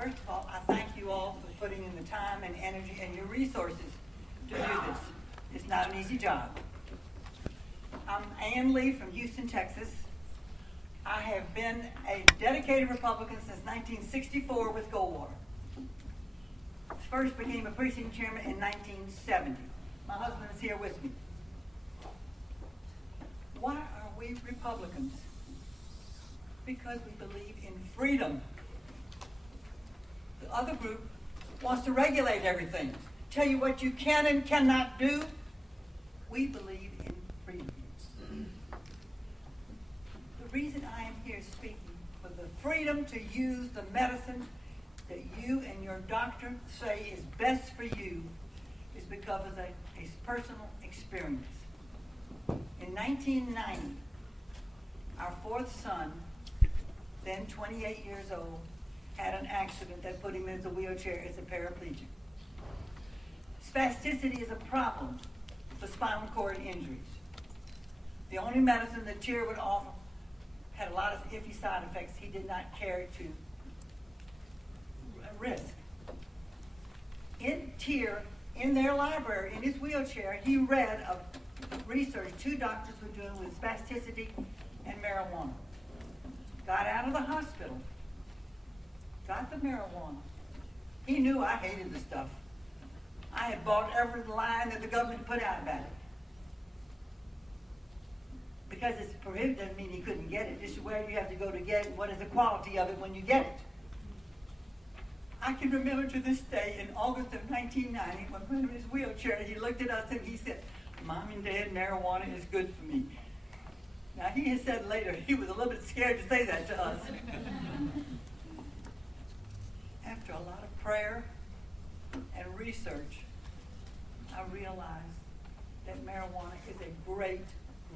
First of all, I thank you all for putting in the time and energy and your resources to do this. It's not an easy job. I'm Ann Lee from Houston, Texas. I have been a dedicated Republican since 1964 with Goldwater. First became a precinct chairman in 1970. My husband is here with me. Why are we Republicans? Because we believe in freedom. The other group wants to regulate everything, tell you what you can and cannot do. We believe in freedom. The reason I am here speaking for the freedom to use the medicine that you and your doctor say is best for you is because of a personal experience. In 1990, our fourth son, then 28 years old, had an accident that put him in a wheelchair as a paraplegic. Spasticity is a problem for spinal cord injuries. The only medicine that TIER would offer had a lot of iffy side effects he did not care to risk. In TIER, in their library, in his wheelchair, he read of research 2 doctors were doing with spasticity and marijuana. Got out of the hospital, got the marijuana. He knew I hated the stuff. I had bought every line that the government put out about it. Because it's prohibited doesn't mean he couldn't get it. It's where you have to go to get it. What is the quality of it when you get it? I can remember to this day, in August of 1990, when in his wheelchair, he looked at us and he said, "Mom and Dad, marijuana is good for me." Now, he has said later he was a little bit scared to say that to us. After a lot of prayer and research, I realized that marijuana is a great,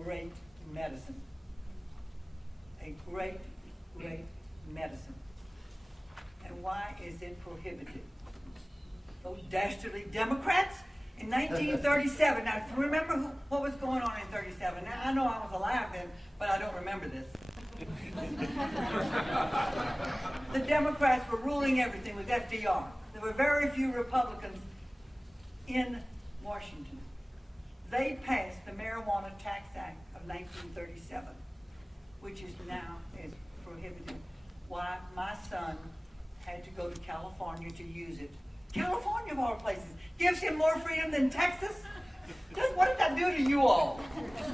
great medicine. A great, great medicine. And why is it prohibited? Those dastardly Democrats in 1937. Now, remember what was going on in 37? Now, I know I was alive then, but I don't remember this. The Democrats were ruling everything with FDR. There were very few Republicans in Washington. They passed the Marijuana Tax Act of 1937, which is now prohibited. Why? My son had to go to California to use it. California, of all places, gives him more freedom than Texas? What did that do to you all?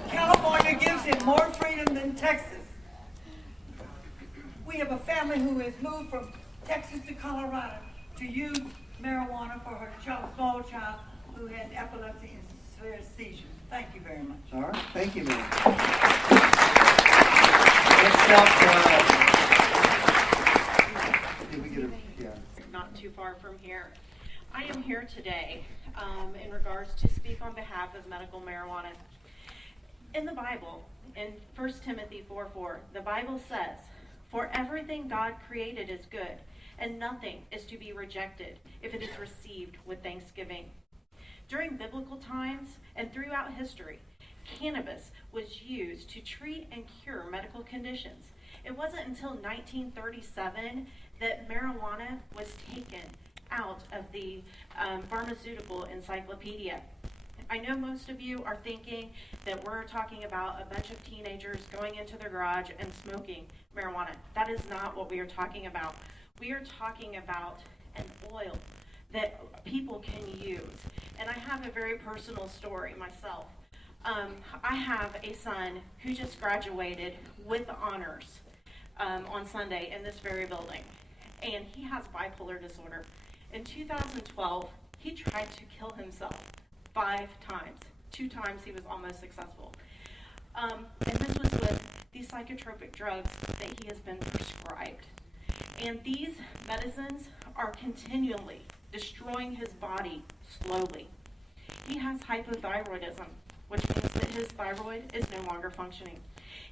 California gives him more freedom than Texas. We have a family who has moved from Texas to Colorado to use marijuana for her small child who had epilepsy and severe seizures. Thank you very much. All right, thank you, ma'am. Next up, did we get a, yeah. Not too far from here. I am here today in regards to speak on behalf of medical marijuana. In the Bible, in 1 Timothy 4:4, the Bible says, "For everything God created is good, and nothing is to be rejected if it is received with thanksgiving." During biblical times and throughout history, cannabis was used to treat and cure medical conditions. It wasn't until 1937 that marijuana was taken out of the pharmaceutical encyclopedia. I know most of you are thinking that we're talking about a bunch of teenagers going into their garage and smoking marijuana. That is not what we are talking about. We are talking about an oil that people can use. And I have a very personal story myself. I have a son who just graduated with honors on Sunday in this very building. And he has bipolar disorder. In 2012, he tried to kill himself 5 times. 2 times he was almost successful. And this was with these psychotropic drugs that he has been prescribed. And these medicines are continually destroying his body slowly. He has hypothyroidism, which means that his thyroid is no longer functioning.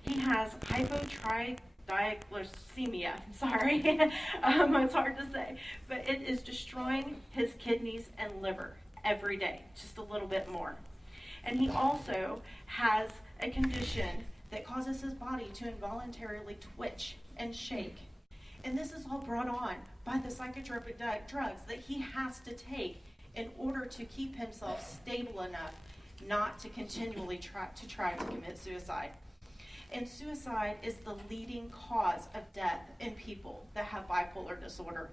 He has hypotridiglycemia. Sorry, it's hard to say, but it is destroying his kidneys and liver every day, just a little bit more. And he also has a condition that causes his body to involuntarily twitch and shake. And this is all brought on by the psychotropic drugs that he has to take in order to keep himself stable enough not to continually try to commit suicide. And suicide is the leading cause of death in people that have bipolar disorder.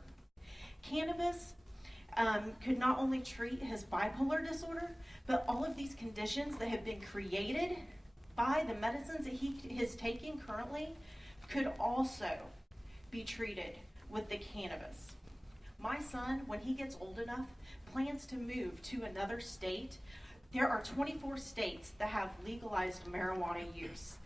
Cannabis could not only treat his bipolar disorder, but all of these conditions that have been created by the medicines that he is taking currently could also be treated with the cannabis. My son, when he gets old enough, plans to move to another state. There are 24 states that have legalized marijuana use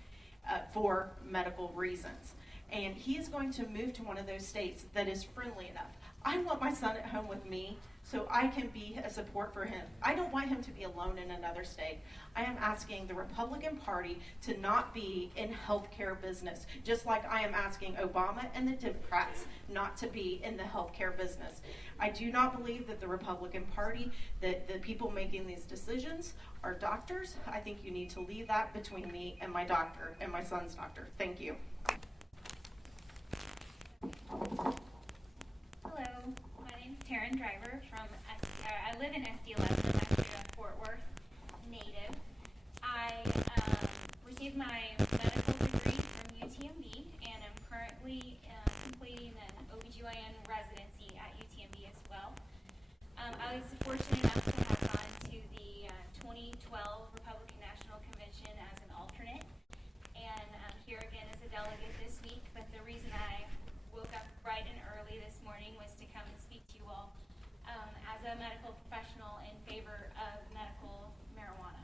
for medical reasons. And he is going to move to one of those states that is friendly enough. I want my son at home with me so I can be a support for him. I don't want him to be alone in another state. I am asking the Republican Party to not be in healthcare business, just like I am asking Obama and the Democrats not to be in the healthcare business. I do not believe that the Republican Party, that the people making these decisions are doctors. I think you need to leave that between me and my doctor and my son's doctor. Thank you. Hello, my name's Taryn Driver from I live in SD11, I'm a Fort Worth native. I received my medical degree from UTMB and I'm currently completing an OBGYN residency at UTMB as well. I was fortunate enough to have gone to the 2012 Republican National Convention as an alternate, and I'm here again as a delegate this week, but the reason I woke up bright and early this morning was to come and speak to you all as a medical professional in favor of medical marijuana.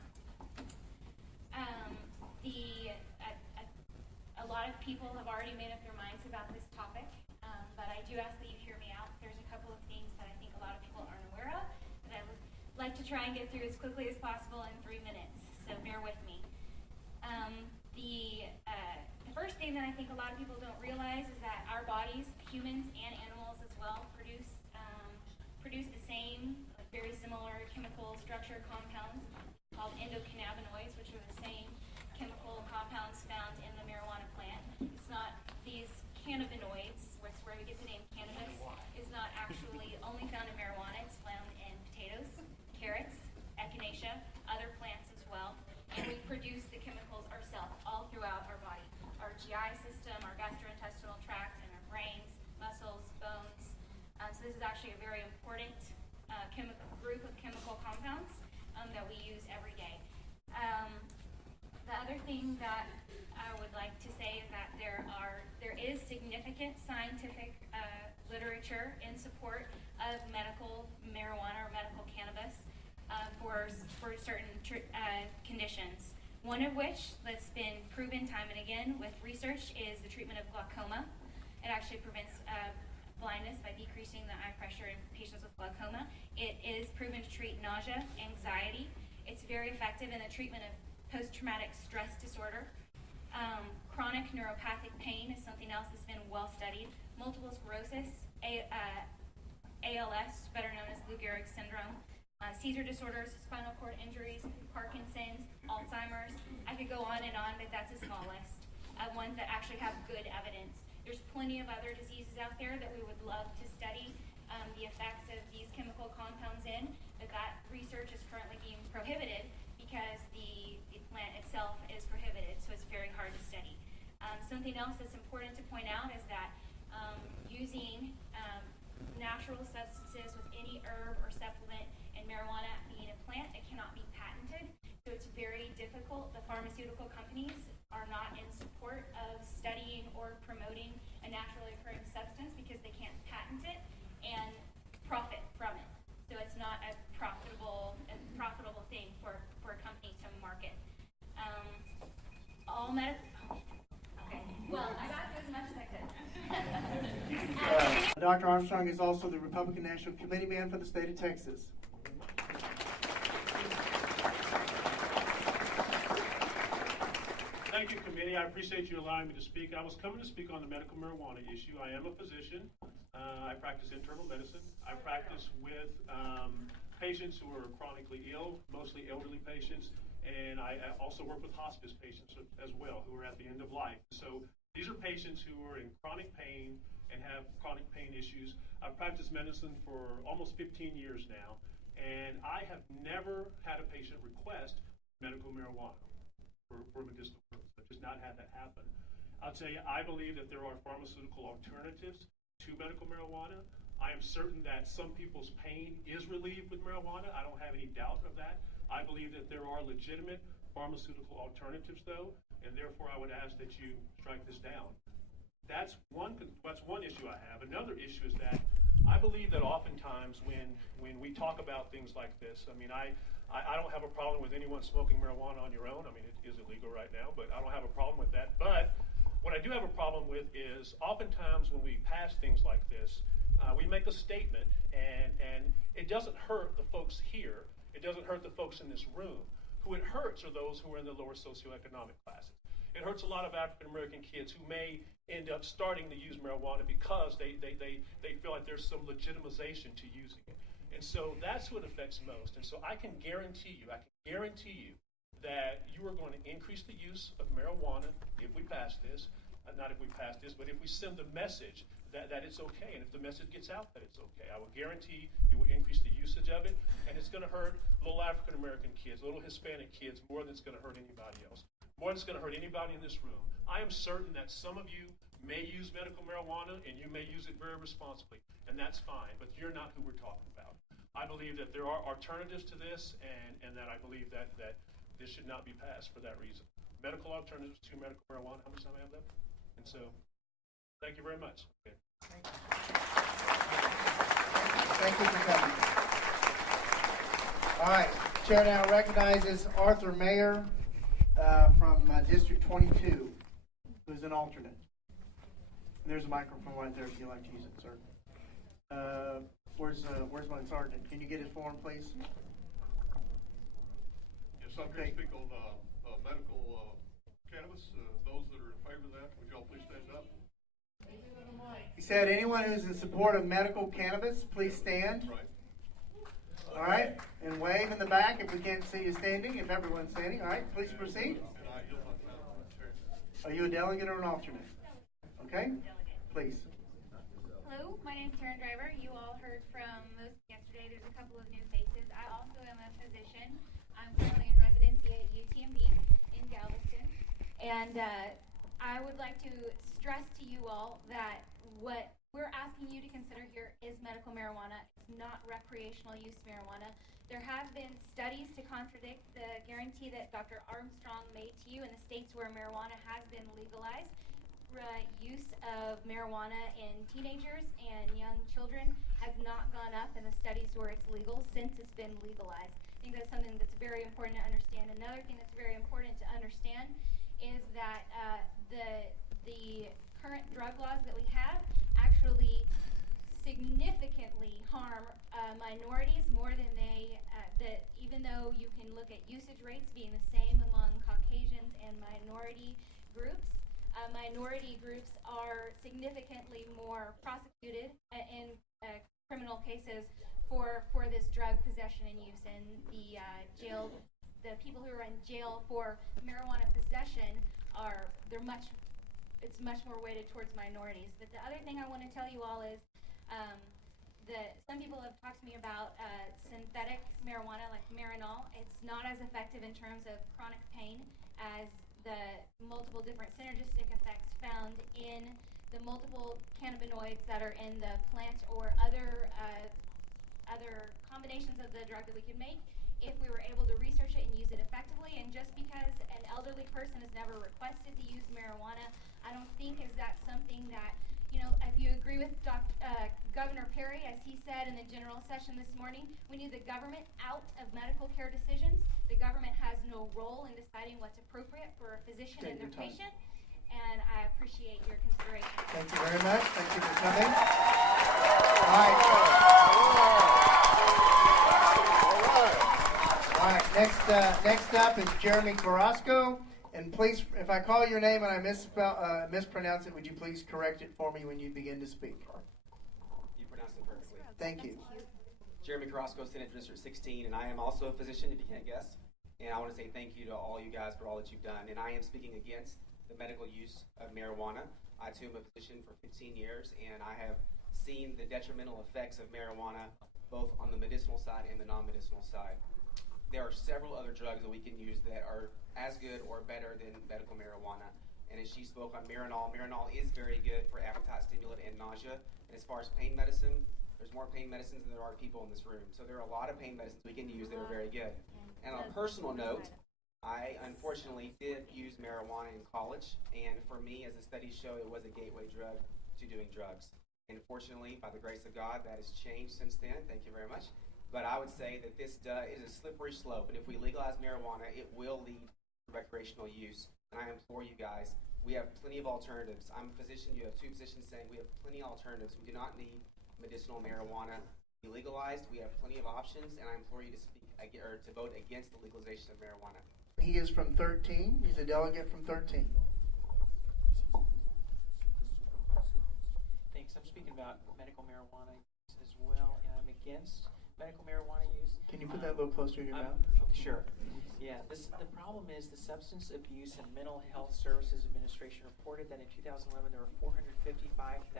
A lot of people have already made up their minds about this topic, but I do ask that you hear me out. There's a couple of things that I think a lot of people aren't aware of that I would like to try and get through as quickly as possible in 3 minutes, so bear with me. The first thing that I think a lot of people don't realize is that our bodies, humans and animals as well, produce the same, very similar chemical structure compounds called endocannabinoids, which are the same chemical compounds found in the marijuana plant. It's not these cannabinoids, which is where we get the name cannabis, is not actually only found in marijuana. It's found in potatoes, carrots, echinacea, other plants as well. And we produce the chemicals ourselves all throughout our body. Our GI system, our gastrointestinal tract, and our brains, muscles, bones. So this is actually a very important group of chemical compounds that we use every day. The other thing that I would like to say is that there is significant scientific literature in support of medical marijuana or medical cannabis for certain conditions. One of which that's been proven time and again with research is the treatment of glaucoma. It actually prevents blindness by decreasing the eye pressure in patients with glaucoma. It is proven to treat nausea, anxiety. It's very effective in the treatment of post-traumatic stress disorder. Chronic neuropathic pain is something else that's been well studied. Multiple sclerosis, ALS, better known as Lou Gehrig's syndrome, seizure disorders, spinal cord injuries, Parkinson's, Alzheimer's. I could go on, but that's a small list of ones that actually have good evidence. There's plenty of other diseases out there that we would love to study the effects of these chemical compounds in, but that research is currently being prohibited because the plant itself is prohibited, so it's very hard to study. Something else that's important to point out is that using natural substances with any herb or supplement in marijuana being a plant, it cannot be patented, so it's very difficult. The pharmaceutical companies are not in support of studying or promoting a naturally occurring substance because they can't patent it and profit from it. So it's not a profitable thing for a company to market. Okay. Well, I got through as much as I could. Dr. Armstrong is also the Republican National Committee man for the state of Texas. Thank you, committee. I appreciate you allowing me to speak. I was coming to speak on the medical marijuana issue. I am a physician. I practice internal medicine. I practice with patients who are chronically ill, mostly elderly patients, and I also work with hospice patients as well who are at the end of life. So These are patients who are in chronic pain and have chronic pain issues. I've practiced medicine for almost 15 years now, and I have never had a patient request medical marijuana for medicinal purposes. I've just not had that happen. I'll tell you, I believe that there are pharmaceutical alternatives to medical marijuana. I am certain that some people's pain is relieved with marijuana. I don't have any doubt of that. I believe that there are legitimate pharmaceutical alternatives, though, and therefore I would ask that you strike this down. That's one issue I have. Another issue is that I believe that oftentimes when we talk about things like this, I mean, I don't have a problem with anyone smoking marijuana on your own. I mean, it is illegal right now, but I don't have a problem with that. But what I do have a problem with is oftentimes when we pass things like this, we make a statement, and it doesn't hurt the folks here. It doesn't hurt the folks in this room. Who it hurts are those who are in the lower socioeconomic classes. It hurts a lot of African American kids who may end up starting to use marijuana because they feel like there's some legitimization to using it. And so that's what affects most. And so I can guarantee you that you are going to increase the use of marijuana if we pass this. Not if we pass this, but if we send the message that it's okay, and if the message gets out that it's okay, I will guarantee you will increase the usage of it, and it's going to hurt little African American kids, little Hispanic kids, more than it's going to hurt anybody else, more than it's going to hurt anybody in this room. I am certain that some of you may use medical marijuana, and you may use it very responsibly, and that's fine, but you're not who we're talking about. I believe that there are alternatives to this, and that I believe that this should not be passed for that reason. Medical alternatives to medical marijuana. How much time I have left? And so, thank you very much. Okay. Thank you for coming. All right, Chair now recognizes Arthur Mayer from District 22, who's an alternate. And there's a microphone right there if you'd like to use it, sir. Where's my sergeant? Can you get his form, please? Yes, I'm here to speak on medical cannabis. Those that are in favor of that, would y'all please stand up? He said, anyone who's in support of medical cannabis, please stand. Right. All right, and wave in the back if we can't see you standing, if everyone's standing. All right, please proceed. And I yield my time, Chair. Are you a delegate or an alternate? Okay, please. Hello, my name is Taryn Driver. You all heard from most yesterday. There's a couple of new faces. I also am a physician. I'm currently in residency at UTMB in Galveston. And I would like to stress to you all that what we're asking you to consider here is medical marijuana. It's not recreational use marijuana. There have been studies to contradict the guarantee that Dr. Armstrong made to you in the states where marijuana has been legalized. Use of marijuana in teenagers and young children has not gone up in the studies where it's legal since it's been legalized. I think that's something that's very important to understand. Another thing that's very important to understand is that the current drug laws that we have actually significantly harm minorities more than even though you can look at usage rates being the same among Caucasians and minority groups, minority groups are significantly more prosecuted in criminal cases for this drug possession and use. And the people who are in jail for marijuana possession it's much more weighted towards minorities. But the other thing I want to tell you all is some people have talked to me about synthetic marijuana like Marinol. It's not as effective in terms of chronic pain as the multiple different synergistic effects found in the multiple cannabinoids that are in the plant or other combinations of the drug that we could make if we were able to research it and use it effectively. And just because an elderly person has never requested to use marijuana, I don't think is that something that, if you agree with Governor Perry, as he said in the general session this morning, we need the government out of medical care decisions. The government has no role in deciding what's appropriate for a physician and their patient. And I appreciate your consideration. Thank you very much. Thank you for coming. All right, next up is Jeremy Carrasco. And please, if I call your name and I mispronounce it, would you please correct it for me when you begin to speak? You pronounced it perfectly. Thank you. Jeremy Carrasco, Senate District 16, and I am also a physician, if you can't guess. And I want to say thank you to all you guys for all that you've done. And I am speaking against the medical use of marijuana. I too am a physician for 15 years, and I have seen the detrimental effects of marijuana both on the medicinal side and the non-medicinal side. There are several other drugs that we can use that are as good or better than medical marijuana. And as she spoke on Marinol, Marinol is very good for appetite stimulant and nausea. And as far as pain medicine, there's more pain medicines than there are people in this room. So there are a lot of pain medicines we can use that are very good. And on a personal note, I unfortunately did use marijuana in college. And for me, as the studies show, it was a gateway drug to doing drugs. And fortunately, by the grace of God, that has changed since then. Thank you very much. But I would say that this is a slippery slope. And if we legalize marijuana, it will lead to recreational use. And I implore you guys, we have plenty of alternatives. I'm a physician. You have two physicians saying we have plenty of alternatives. We do not need medicinal marijuana to be legalized. We have plenty of options. And I implore you to to vote against the legalization of marijuana. He is from 13. He's a delegate from 13. Thanks. I'm speaking about medical marijuana use as well, and I'm against medical marijuana use. Can you put that a little closer to your mouth? Sure. Yeah. The problem is the Substance Abuse and Mental Health Services Administration reported that in 2011 there were 455,000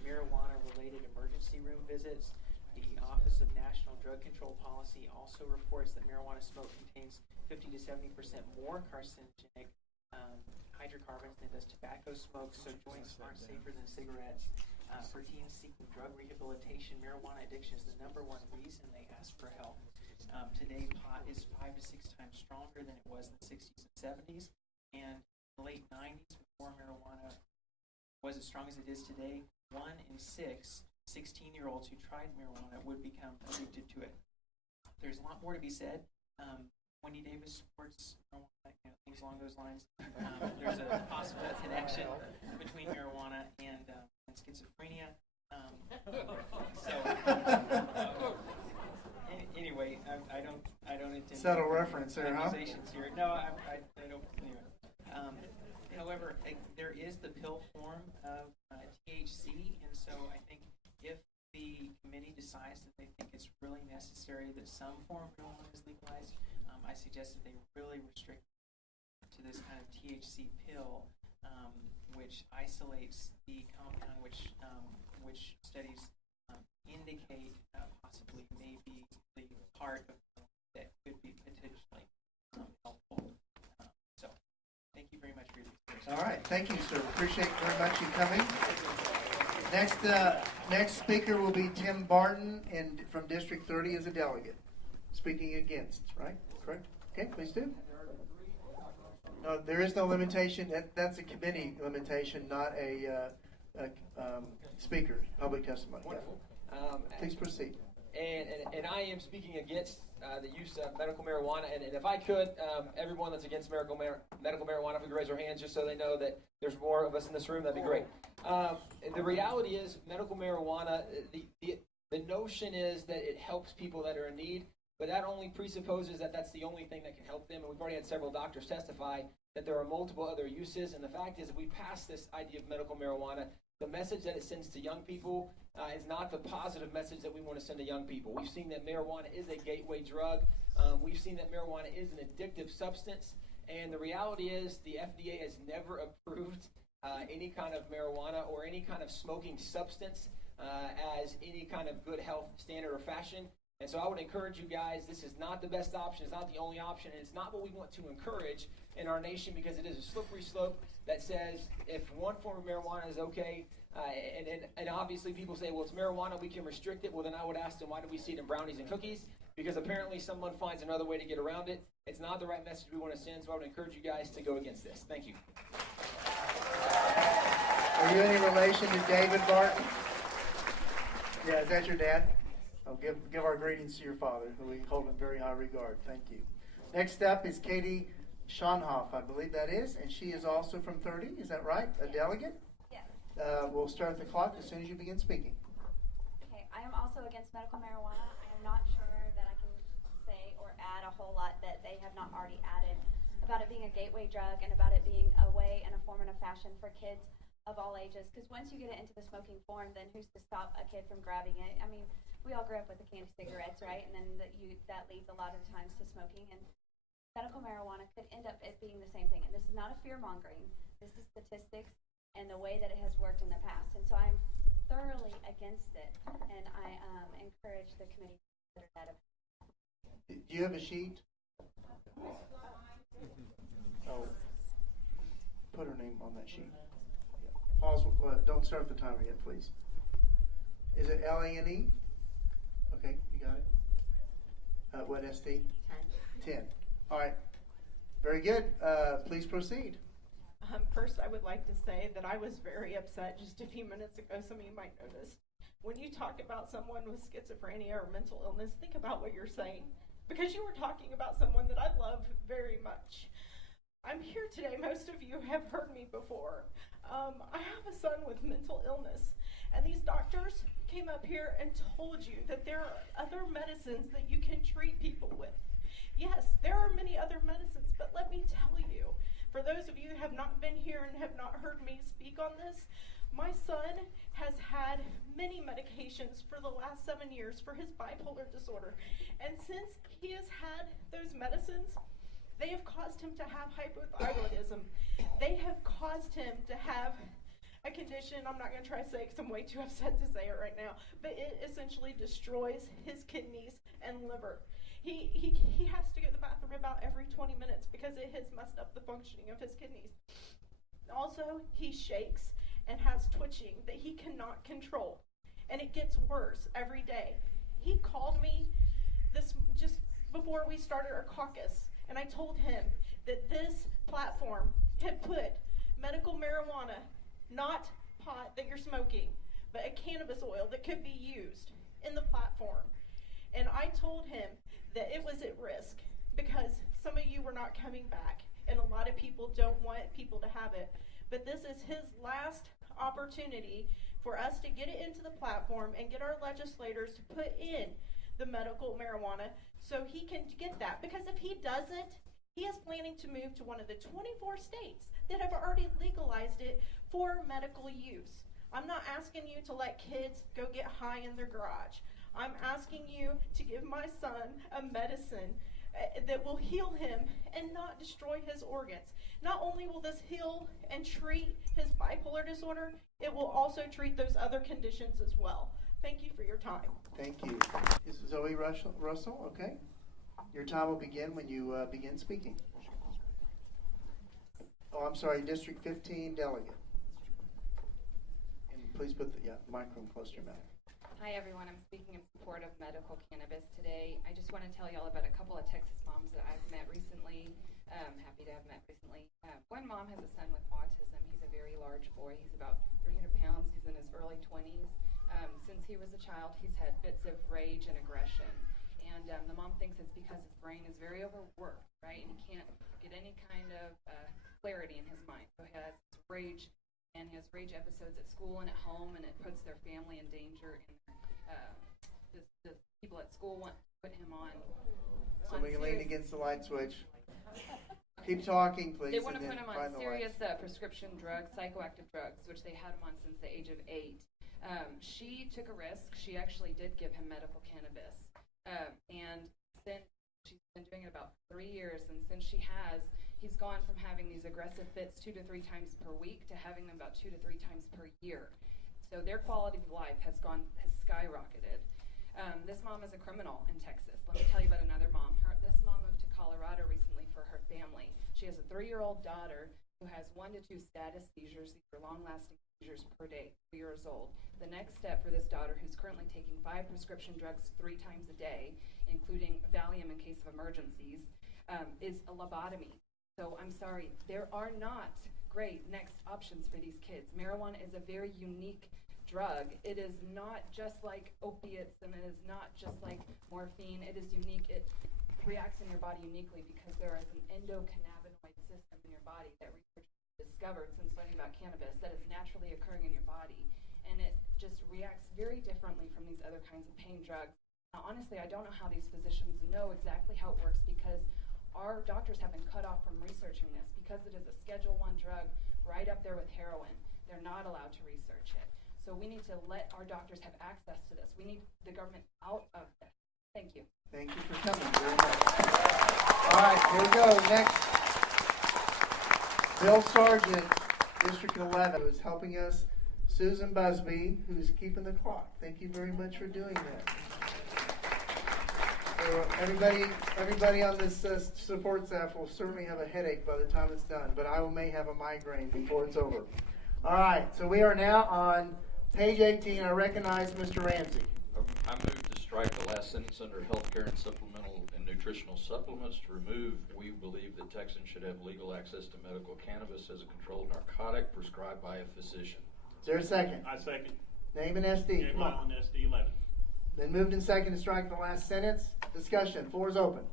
marijuana-related emergency room visits. The Office of National Drug Control Policy also reports that marijuana smoke contains 50 to 70% more carcinogenic hydrocarbons than does tobacco smoke, so joints aren't safer than cigarettes. For teens seeking drug rehabilitation, marijuana addiction is the #1 reason they ask for help. Today, pot is 5 to 6 times stronger than it was in the 60s and 70s, and in the late 90s, before marijuana was as strong as it is today, 1 in 6 16-year-olds who tried marijuana would become addicted to it. There's a lot more to be said. Wendy Davis supports marijuana, things along those lines. There's a possible connection between marijuana and schizophrenia. Anyway, I don't intend Subtle reference there, huh? accusations here. No, I don't. Anyway. However, there is the pill form of THC, and so I think if the committee decides that they think it's really necessary that some form of marijuana is legalized, I suggest that they really restrict to this kind of THC pill, which isolates the compound, which studies indicate possibly may be the part of that could be potentially helpful. So, thank you very much for your consideration. All right. Thank you, sir. Appreciate very much you coming. Next speaker will be Tim Barton from District 30 as a delegate. Speaking against, right? Correct? Okay, please do. No, there is no limitation. That's a committee limitation, not a speaker, public testimony. Wonderful. Please proceed. And I am speaking against the use of medical marijuana. And if I could, everyone that's against medical marijuana, if we could raise our hands just so they know that there's more of us in this room, that'd be great. The reality is medical marijuana, the notion is that it helps people that are in need, but that only presupposes that that's the only thing that can help them. And we've already had several doctors testify that there are multiple other uses. And the fact is, if we pass this idea of medical marijuana, the message that it sends to young people is not the positive message that we want to send to young people. We've seen that marijuana is a gateway drug. We've seen that marijuana is an addictive substance. And the reality is the FDA has never approved any kind of marijuana or any kind of smoking substance as any kind of good health standard or fashion. And so I would encourage you guys, this is not the best option, it's not the only option, and it's not what we want to encourage in our nation, because it is a slippery slope that says if one form of marijuana is okay, and obviously people say, well, it's marijuana, we can restrict it. Well, then I would ask them, why do we see it in brownies and cookies? Because apparently someone finds another way to get around it. It's not the right message we want to send, so I would encourage you guys to go against this. Thank you. Are you any relation to David Barton? Yeah, is that your dad? Oh, give our greetings to your father, who we hold in very high regard. Thank you. Next up is Katie Schonhoff, I believe that is, and she is also from 30. Is that right? A delegate? Yes. We'll start the clock as soon as you begin speaking. Okay, I am also against medical marijuana. I am not sure that I can say or add a whole lot that they have not already added about it being a gateway drug and about it being a way and a form and a fashion for kids of all ages. Because once you get it into the smoking form, then who's to stop a kid from grabbing it? I mean, we all grew up with the candy cigarettes, right? And then that leads a lot of the times to smoking. And medical marijuana could end up it being the same thing. And this is not a fear-mongering. This is statistics and the way that it has worked in the past. And so I'm thoroughly against it, and I encourage the committee to consider that. Do you have a sheet? Oh, put her name on that sheet. Pause. Don't start the timer yet, please. Is it Lane? Okay, you got it. What SD? 10. All right. Very good. Please proceed. First, I would like to say that I was very upset just a few minutes ago. Some of you might notice. When you talk about someone with schizophrenia or mental illness, think about what you're saying. Because you were talking about someone that I love very much. I'm here today. Most of you have heard me before. I have a son with mental illness. And these doctors came up here and told you that there are other medicines that you can treat people with. Yes, there are many other medicines, but let me tell you, for those of you who have not been here and have not heard me speak on this, my son has had many medications for the last 7 years for his bipolar disorder. And since he has had those medicines, they have caused him to have hypothyroidism. They have caused him to have a condition, I'm not going to try to say it because I'm way too upset to say it right now, but it essentially destroys his kidneys and liver. He has to go to the bathroom about every 20 minutes because it has messed up the functioning of his kidneys. Also, he shakes and has twitching that he cannot control, and it gets worse every day. He called me just before we started our caucus, and I told him that this platform had put medical marijuana, not pot that you're smoking, but a cannabis oil that could be used in the platform. And I told him that it was at risk because some of you were not coming back, and a lot of people don't want people to have it. But this is his last opportunity for us to get it into the platform and get our legislators to put in the medical marijuana so he can get that. Because if he doesn't, he is planning to move to one of the 24 states that have already legalized it for medical use. I'm not asking you to let kids go get high in their garage. I'm asking you to give my son a medicine that will heal him and not destroy his organs. Not only will this heal and treat his bipolar disorder, it will also treat those other conditions as well. Thank you for your time. Thank you. This is Zoe Russell, okay? Your time will begin when you begin speaking. Oh, I'm sorry, District 15 delegate. And please put the microphone close to your mouth. Hi everyone, I'm speaking in support of medical cannabis today. I just want to tell y'all about a couple of Texas moms that I've met recently. Happy to have met recently. One mom has a son with autism. He's a very large boy. He's about 300 pounds. He's in his early 20s. Since he was a child, he's had fits of rage and aggression. And the mom thinks it's because his brain is very overworked, right? And he can't get any kind of clarity in his mind. So he has rage, and he has rage episodes at school and at home, and it puts their family in danger. And the people at school want to put him on. Somebody lean against the light switch. Keep talking, please. They want to put him on serious prescription drugs, psychoactive drugs, which they had him on since the age of 8. She took a risk. She actually did give him medical cannabis. And since she's been doing it about 3 years, and since she has, he's gone from having these aggressive fits 2 to 3 times per week to having them about 2 to 3 times per year. So their quality of life has skyrocketed. This mom is a criminal in Texas. Let me tell you about another mom. This mom moved to Colorado recently for her family. She has a 3-year-old daughter who has 1 to 2 status seizures. These are long-lasting seizures per day, 3 years old. The next step for this daughter, who's currently taking 5 prescription drugs 3 times a day, including Valium in case of emergencies, is a lobotomy. So I'm sorry, there are not great next options for these kids. Marijuana is a very unique drug. It is not just like opiates, and it is not just like morphine. It is unique. It reacts in your body uniquely because there is an endocannabinoid system in your body that research discovered since learning about cannabis that is naturally occurring in your body, and it just reacts very differently from these other kinds of pain drugs. Now, honestly, I don't know how these physicians know exactly how it works because our doctors have been cut off from researching this because it is a Schedule I drug right up there with heroin. They're not allowed to research it. So we need to let our doctors have access to this. We need the government out of this. Thank you. Thank you for coming very much. right, here we go. Next, Bill Sargent, District 11, who is helping us. Susan Busby, who's keeping the clock. Thank you very much for doing that. So everybody on this support staff will certainly have a headache by the time it's done, but I may have a migraine before it's over. All right, so we are now on page 18. I recognize Mr. Ramsey. I move to strike the last sentence under healthcare and supplemental and nutritional supplements to remove, we believe that Texans should have legal access to medical cannabis as a controlled narcotic prescribed by a physician. Is there a second? I second. Name and SD. Come on. SD 11. Then moved in second to strike the last sentence. Discussion. Floor is open.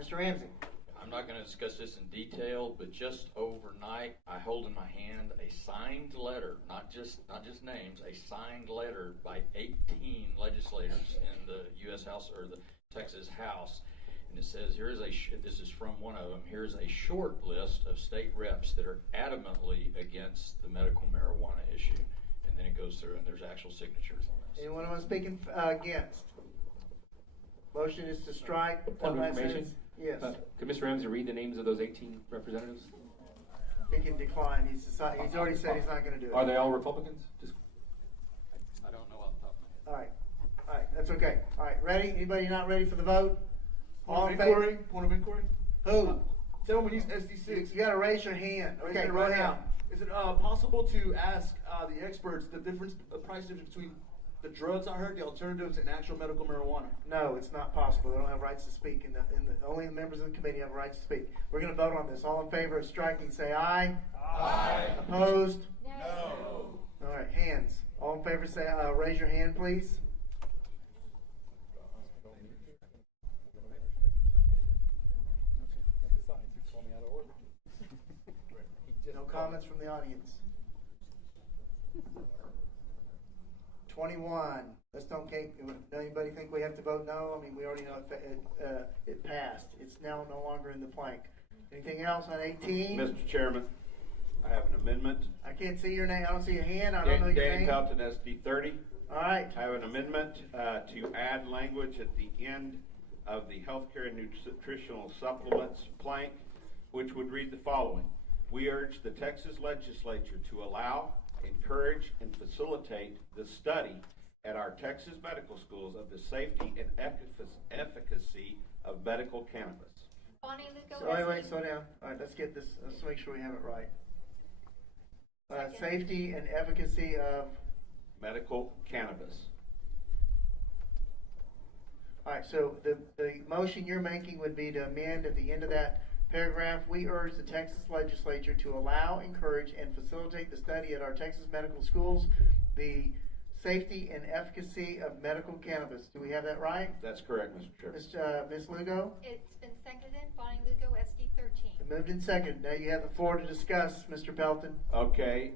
Mr. Ramsey. I'm not going to discuss this in detail, but just overnight, I hold in my hand a signed letter, not just names, a signed letter by 18 legislators in the U.S. House or the Texas House, and it says this is from one of them. Here's a short list of state reps that are adamantly against the medical marijuana issue, and then it goes through and there's actual signatures on this. Anyone want to speak against? Motion is to strike. Point of information. Yes. Could Mr. Ramsey read the names of those 18 representatives? He can decline. He's already said he's not going to do it. Are they all Republicans? I don't know off the top of my head. All right. That's okay. All right. Ready? Anybody not ready for the vote? All in favor? Point of inquiry? Who? Someone use SD6. You got to raise your hand. Okay, right now. now. Is it possible to ask the experts the price difference between the drugs I heard, the alternatives, and actual medical marijuana? No, it's not possible. They don't have rights to speak. Only the members of the committee have rights to speak. We're going to vote on this. All in favor of striking, say aye. Aye. Opposed? No. All right, hands. All in favor, say raise your hand, please. No comments from the audience. 21. Let's don't keep. Anybody think we have to vote no? I mean, we already know it passed. It's now no longer in the plank. Anything else on 18? Mr. Chairman, I have an amendment. I can't see your name. I don't see your hand. I don't know your Dan name. Pelton, SD 30. All right. I have an amendment to add language at the end of the healthcare and nutritional supplements plank, which would read the following. We urge the Texas legislature to allow, encourage, and facilitate the study at our Texas medical schools of the safety and efficacy of medical cannabis. Wait, slow down. All right, let's get this. Let's make sure we have it right. Safety and efficacy of medical cannabis. All right, so the motion you're making would be to amend at the end of that paragraph, we urge the Texas legislature to allow, encourage, and facilitate the study at our Texas medical schools, the safety and efficacy of medical cannabis. Do we have that right? That's correct, Mr. Chairman. Ms. Lugo? It's been seconded. Bonnie Lugo, SD 13. Moved in second. Now you have the floor to discuss, Mr. Pelton. Okay.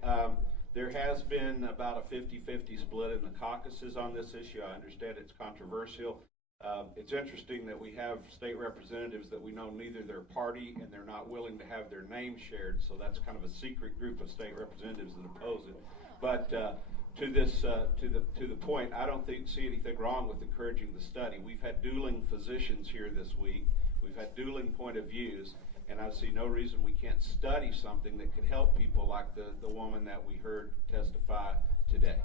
There has been about a 50-50 split in the caucuses on this issue. I understand it's controversial. It's interesting that we have state representatives that we know neither their party and they're not willing to have their name shared, so that's kind of a secret group of state representatives that oppose it. But to the point, I don't see anything wrong with encouraging the study. We've had dueling physicians here this week. We've had dueling point of views, and I see no reason we can't study something that could help people like the woman that we heard testify today.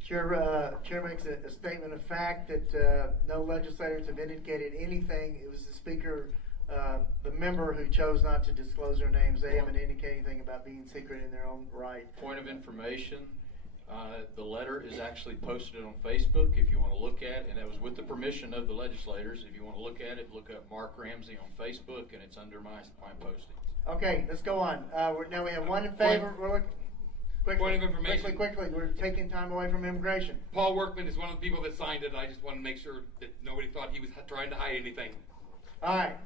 Chair makes a statement of fact that no legislators have indicated anything. It was the speaker, the member who chose not to disclose their names. They haven't indicated anything about being secret in their own right. Point of information, the letter is actually posted on Facebook if you want to look at it, and that was with the permission of the legislators. If you want to look at it, look up Mark Ramsey on Facebook, and it's under my postings. Okay, let's go on. Now we have one in favor. Point of information. Quickly. We're taking time away from immigration. Paul Workman is one of the people that signed it. I just want to make sure that nobody thought he was trying to hide anything. All right.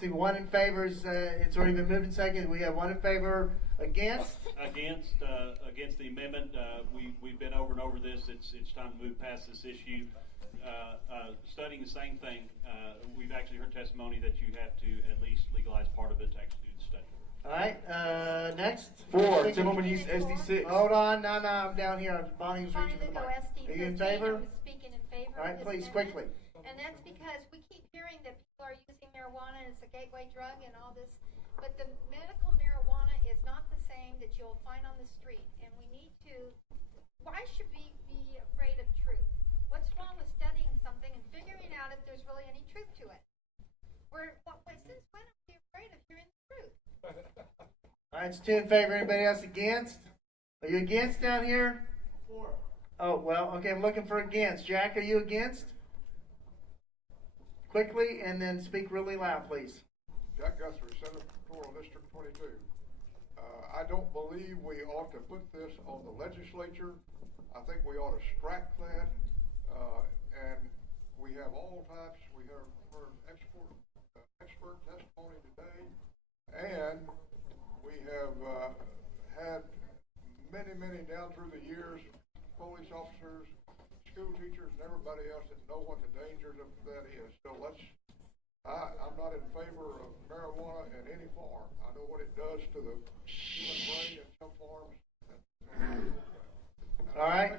See, one in favor is, it's already been moved and seconded. We have one in favor. Against? Against the amendment. We've been over and over this. It's time to move past this issue. Studying the same thing. We've actually heard testimony that you have to at least legalize part of it to actually do the study. All right, next. 4, Timmerman East, SD6. Hold on, no, I'm down here. Bonnie was reaching for the mic. Are you in favor? Speaking in favor. All right, please, quickly. And that's because we keep hearing that people are using marijuana and it's a gateway drug and all this, but the medical marijuana is not the same that you'll find on the street. And we need to, why should we be afraid of truth? What's wrong with studying something and figuring out if there's really any truth to it? Since when are we afraid of hearing the truth? All right, it's 2 in favor. Anybody else against? Are you against down here? 4. Oh, well, okay, I'm looking for against. Jack, are you against? Quickly, and then speak really loud, please. Jack Guthrie, Senatorial District 22. I don't believe we ought to put this on the legislature. I think we ought to strike that. And we have all types. We have heard expert testimony today. And we have had many down through the years, police officers, school teachers, and everybody else that know what the dangers of that is. So I'm not in favor of marijuana in any form. I know what it does to the human brain in some forms. All right,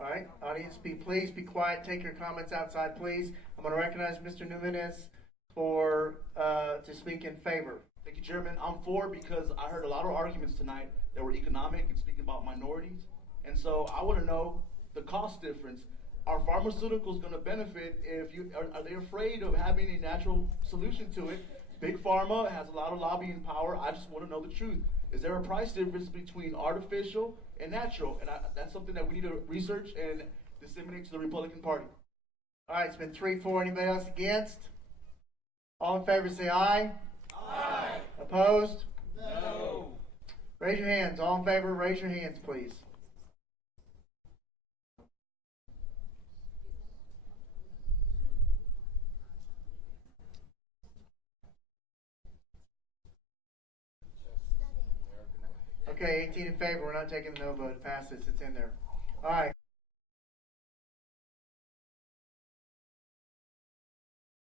all right, audience, please be quiet. Take your comments outside, please. I'm going to recognize Mr. Numenez to speak in favor. Thank you, Chairman. I'm for because I heard a lot of arguments tonight that were economic and speaking about minorities. And so I want to know the cost difference. Are pharmaceuticals going to benefit if are they afraid of having a natural solution to it? Big Pharma has a lot of lobbying power. I just want to know the truth. Is there a price difference between artificial and natural? And that's something that we need to research and disseminate to the Republican Party. All right, it's been 3-4. Anybody else against? All in favor say aye. Aye. Opposed? No. Raise your hands. All in favor, raise your hands, please. Okay, 18 in favor. We're not taking the no vote. It passes. It's in there. All right.